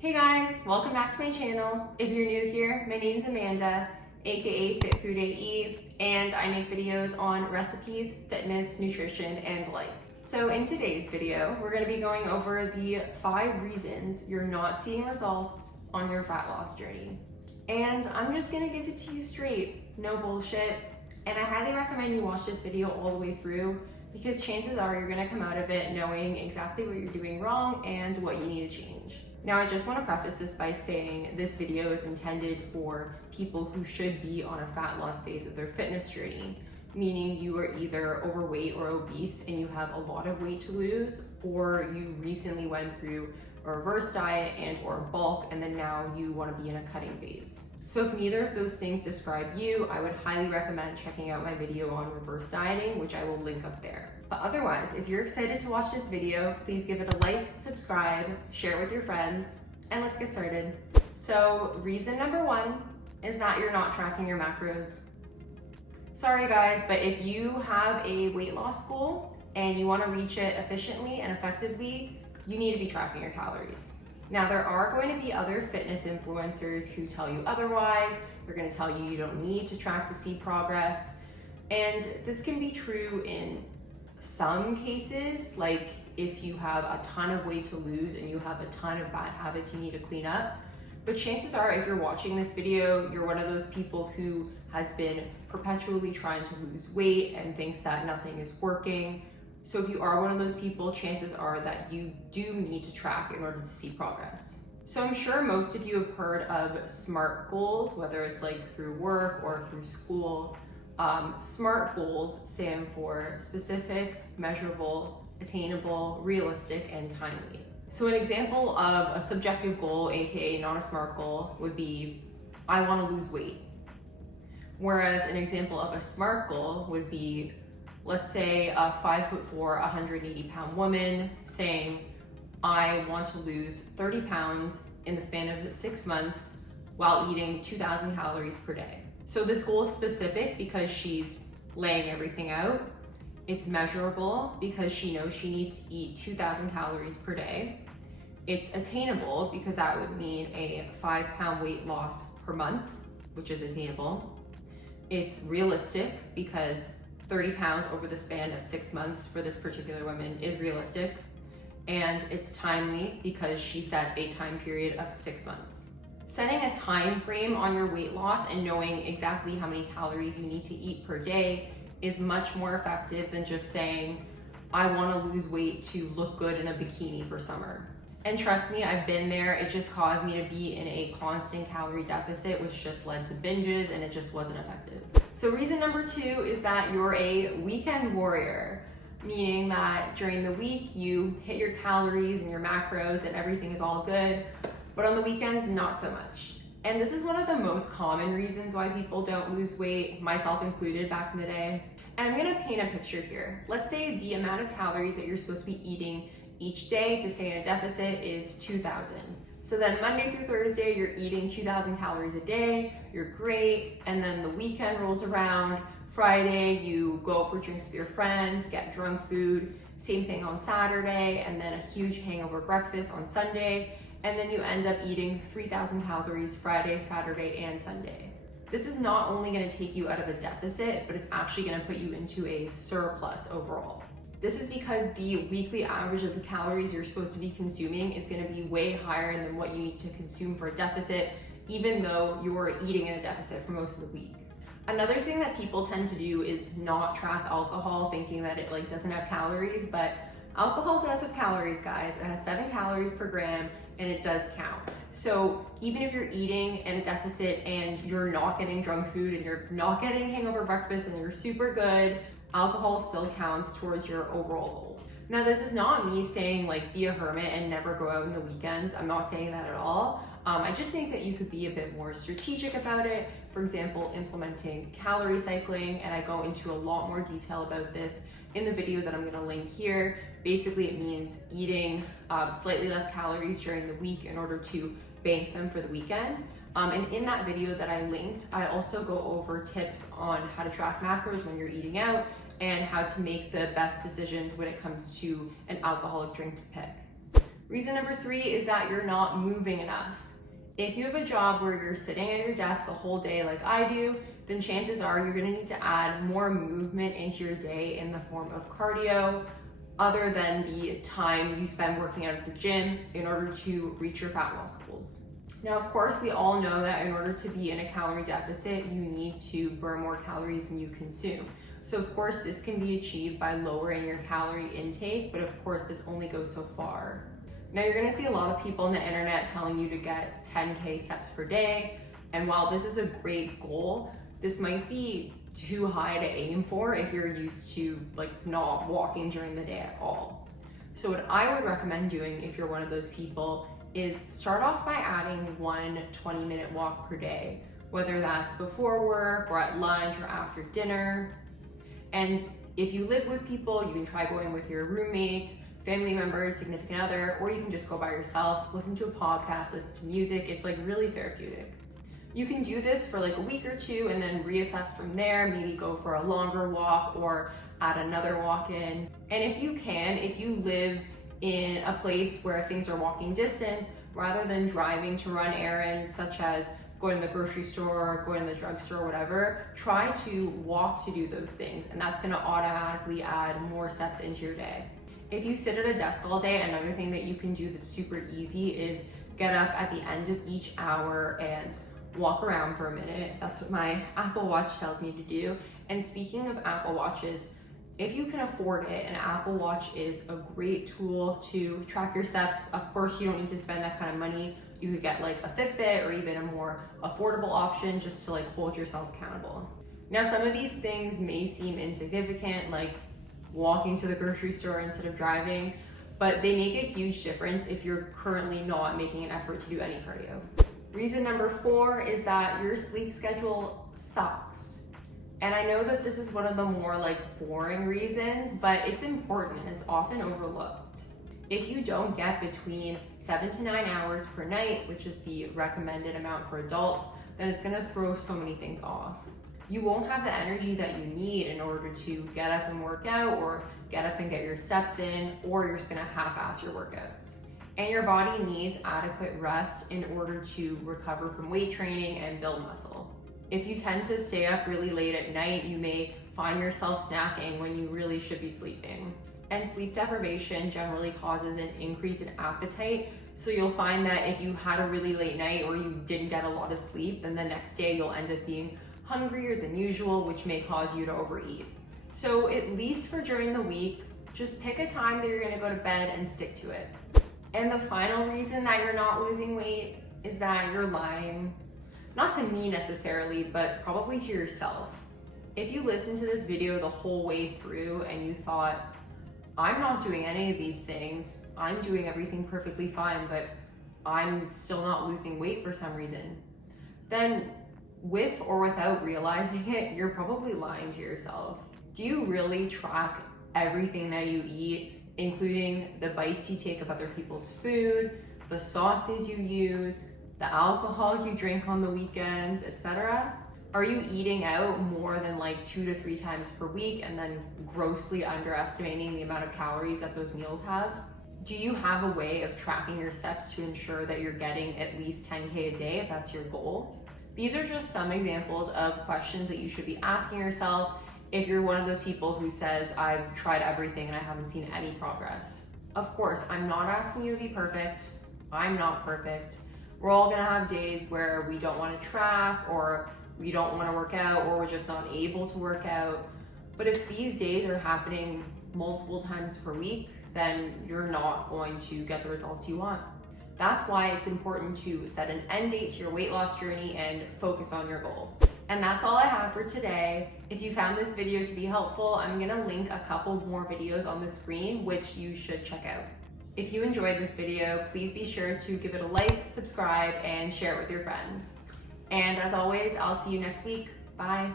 Hey guys, welcome back to my channel. If you're new here, my name's Amanda, aka Fit Food AE, and I make videos on recipes, fitness, nutrition, and the like. So in today's video, we're gonna be going over the 5 reasons you're not seeing results on your fat loss journey. And I'm just gonna give it to you straight, no bullshit. And I highly recommend you watch this video all the way through because chances are you're gonna come out of it knowing exactly what you're doing wrong and what you need to change. Now, I just want to preface this by saying this video is intended for people who should be on a fat loss phase of their fitness journey, meaning you are either overweight or obese and you have a lot of weight to lose, or you recently went through a reverse diet and or bulk and then now you want to be in a cutting phase. So if neither of those things describe you, I would highly recommend checking out my video on reverse dieting, which I will link up there. But otherwise, if you're excited to watch this video, please give it a like, subscribe, share with your friends, and let's get started. So reason number 1 is that you're not tracking your macros. Sorry guys, but if you have a weight loss goal and you want to reach it efficiently and effectively, you need to be tracking your calories. Now, there are going to be other fitness influencers who tell you otherwise. They're going to tell you you don't need to track to see progress. And this can be true in some cases, like if you have a ton of weight to lose and you have a ton of bad habits you need to clean up. But chances are, if you're watching this video, you're one of those people who has been perpetually trying to lose weight and thinks that nothing is working. So if you are one of those people, chances are that you do need to track in order to see progress. So I'm sure most of you have heard of SMART goals, whether it's like through work or through school. SMART goals stand for specific, measurable, attainable, realistic, and timely. So an example of a subjective goal, aka not a SMART goal, would be, I want to lose weight. Whereas an example of a SMART goal would be, let's say a 5'4", 180-pound woman saying, I want to lose 30 pounds in the span of 6 months while eating 2,000 calories per day. So this goal is specific because she's laying everything out. It's measurable because she knows she needs to eat 2,000 calories per day. It's attainable because that would mean a 5-pound weight loss per month, which is attainable. It's realistic because 30 pounds over the span of 6 months for this particular woman is realistic. And it's timely because she set a time period of 6 months. Setting a time frame on your weight loss and knowing exactly how many calories you need to eat per day is much more effective than just saying, I want to lose weight to look good in a bikini for summer. And trust me, I've been there. It just caused me to be in a constant calorie deficit, which just led to binges, and it just wasn't effective. So reason number 2 is that you're a weekend warrior, meaning that during the week you hit your calories and your macros and everything is all good, but on the weekends, not so much. And this is one of the most common reasons why people don't lose weight, myself included back in the day. And I'm gonna paint a picture here. Let's say the amount of calories that you're supposed to be eating each day to stay in a deficit is 2,000. So then Monday through Thursday, you're eating 2,000 calories a day, you're great, and then the weekend rolls around. Friday, you go for drinks with your friends, get drunk food, same thing on Saturday, and then a huge hangover breakfast on Sunday, and then you end up eating 3,000 calories Friday, Saturday, and Sunday. This is not only gonna take you out of a deficit, but it's actually gonna put you into a surplus overall. This is because the weekly average of the calories you're supposed to be consuming is gonna be way higher than what you need to consume for a deficit, even though you're eating in a deficit for most of the week. Another thing that people tend to do is not track alcohol, thinking that it doesn't have calories, but alcohol does have calories, guys. It has 7 calories per gram, and it does count. So even if you're eating in a deficit and you're not getting drunk food and you're not getting hangover breakfast and you're super good, alcohol still counts towards your overall goal. Now, this is not me saying be a hermit and never go out on the weekends. I'm not saying that at all. I just think that you could be a bit more strategic about it. For example, implementing calorie cycling, and I go into a lot more detail about this in the video that I'm gonna link here. Basically, it means eating slightly less calories during the week in order to bank them for the weekend. And in that video that I linked, I also go over tips on how to track macros when you're eating out and how to make the best decisions when it comes to an alcoholic drink to pick. Reason number 3 is that you're not moving enough. If you have a job where you're sitting at your desk the whole day like I do, then chances are you're gonna need to add more movement into your day in the form of cardio, other than the time you spend working out at the gym in order to reach your fat loss goals. Now, of course, we all know that in order to be in a calorie deficit, you need to burn more calories than you consume. So of course, this can be achieved by lowering your calorie intake, but of course, this only goes so far. Now, you're gonna see a lot of people on the internet telling you to get 10K steps per day. And while this is a great goal, this might be too high to aim for if you're used to not walking during the day at all. So what I would recommend doing if you're one of those people is start off by adding one 20-minute walk per day, whether that's before work or at lunch or after dinner. And if you live with people, you can try going with your roommates, family members, significant other, or you can just go by yourself, listen to a podcast, listen to music. It's really therapeutic. You can do this for a week or two and then reassess from there, maybe go for a longer walk or add another walk in. And if you live in a place where things are walking distance, rather than driving to run errands such as going to the grocery store, going to the drugstore, whatever, try to walk to do those things. And that's gonna automatically add more steps into your day. If you sit at a desk all day, another thing that you can do that's super easy is get up at the end of each hour and walk around for a minute. That's what my Apple Watch tells me to do. And speaking of Apple Watches, if you can afford it, an Apple Watch is a great tool to track your steps. Of course, you don't need to spend that kind of money. You could get a Fitbit or even a more affordable option just to hold yourself accountable. Now, some of these things may seem insignificant, like walking to the grocery store instead of driving, but they make a huge difference if you're currently not making an effort to do any cardio. Reason number 4 is that your sleep schedule sucks. And I know that this is one of the more boring reasons, but it's important and it's often overlooked. If you don't get between 7 to 9 hours per night, which is the recommended amount for adults, then it's gonna throw so many things off. You won't have the energy that you need in order to get up and work out or get up and get your steps in, or you're just gonna half-ass your workouts. And your body needs adequate rest in order to recover from weight training and build muscle. If you tend to stay up really late at night, you may find yourself snacking when you really should be sleeping. And sleep deprivation generally causes an increase in appetite. So you'll find that if you had a really late night or you didn't get a lot of sleep, then the next day you'll end up being hungrier than usual, which may cause you to overeat. So at least for during the week, just pick a time that you're gonna go to bed and stick to it. And the final reason that you're not losing weight is that you're lying. Not to me necessarily, but probably to yourself. If you listened to this video the whole way through and you thought, I'm not doing any of these things, I'm doing everything perfectly fine, but I'm still not losing weight for some reason, then with or without realizing it, you're probably lying to yourself. Do you really track everything that you eat, including the bites you take of other people's food, the sauces you use, the alcohol you drink on the weekends, etc.? Are you eating out more than 2 to 3 times per week and then grossly underestimating the amount of calories that those meals have? Do you have a way of tracking your steps to ensure that you're getting at least 10K a day if that's your goal? These are just some examples of questions that you should be asking yourself if you're one of those people who says, I've tried everything and I haven't seen any progress. Of course, I'm not asking you to be perfect. I'm not perfect. We're all gonna have days where we don't wanna track, or we don't wanna work out, or we're just not able to work out. But if these days are happening multiple times per week, then you're not going to get the results you want. That's why it's important to set an end date to your weight loss journey and focus on your goal. And that's all I have for today. If you found this video to be helpful, I'm gonna link a couple more videos on the screen, which you should check out. If you enjoyed this video, please be sure to give it a like, subscribe, and share it with your friends. And as always, I'll see you next week. Bye.